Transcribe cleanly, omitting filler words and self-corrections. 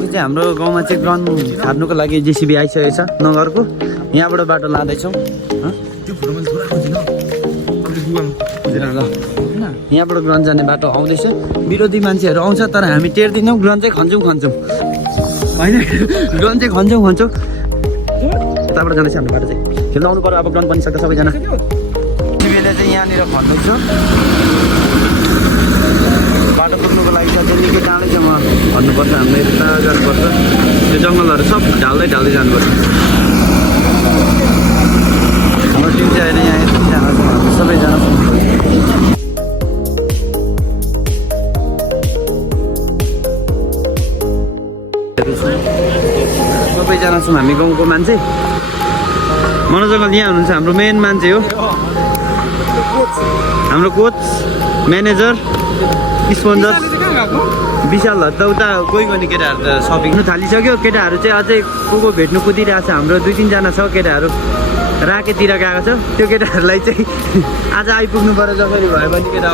लागि चाहिँ हाम्रो गाउँमा चाहिँ ग्राउन्ड खार्नुको लागि जेसिबी आइसकेको छ नगरको। यहाँबाट बाटो लाँदैछौँ। यहाँबाट ग्राउन्ड जाने बाटो आउँदैछ। विरोधी मान्छेहरू आउँछ तर हामी टेर्दैनौँ। ग्राउन्ड चाहिँ खन्छौँ होइन, ग्राउन्ड चाहिँ खन्छौँ। यताबाट जाँदैछ हाम्रो बाटो चाहिँ। खेल्न आउनु पर्यो अब, ग्राउन्ड बनिसक्छ सबैजना। टिभीले चाहिँ यहाँनिर खन्दैछ। बाटो पुग्नुको लागि चाहिँ निकै टाढै छ, भन्नुपर्छ हामीले यता जानुपर्छ। त्यो जङ्गलहरू सब ढाल्दै जानुपर्छ। हाम्रो टिम चाहिँ अहिले यहाँ यतिजना छ, हामी सबैजना छौँ। हामी गाउँको मान्छे। मनोज अङ्कल यहाँ हुनुहुन्छ, हाम्रो मेन मान्छे हो, हाम्रो कोच, म्यानेजर, स्पोन्सर। विशालहरू त उता गइगयो नि, केटाहरू त सपिङ थालिसक्यो। केटाहरू चाहिँ अझै को भेट्नु कुदिरहेको छ। हाम्रो 2-3 जना छ केटाहरू राकेतिर गएको छ। त्यो केटाहरूलाई चाहिँ आज आइपुग्नु पर्यो जसरी भयो भने केटा